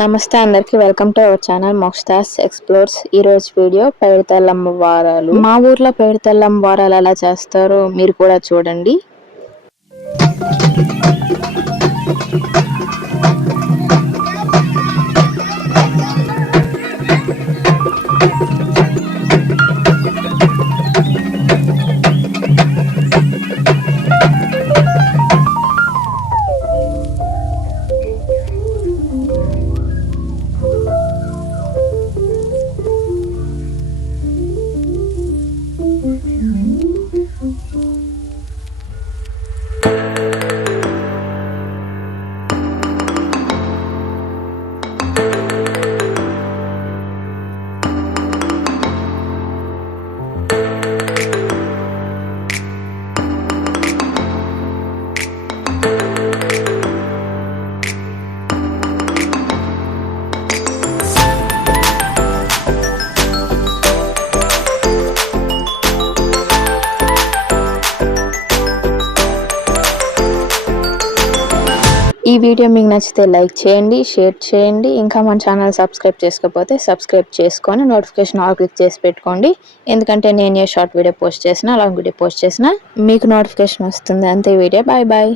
నమస్తే అందరికి, welcome to our channel Mokshadas explores. ఈ రోజు వీడియో పైడితల్లమ్మ వారాలు. మా ఊర్లో పైడితల్లమ్మ వారాలు ఎలా చేస్తారో మీరు కూడా చూడండి. ఈ వీడియో మీకు నచ్చితే లైక్ చేయండి, షేర్ చేయండి. ఇంకా మన ఛానల్ సబ్స్క్రైబ్ చేసుకోకపోతే సబ్స్క్రైబ్ చేసుకొని నోటిఫికేషన్ ఆల్ క్లిక్ చేసి పెట్టుకోండి. ఎందుకంటే నేను ఏ షార్ట్ వీడియో పోస్ట్ చేసినా, లాంగ్ వీడియో పోస్ట్ చేసినా మీకు నోటిఫికేషన్ వస్తుంది. అంతే వీడియో. Bye bye.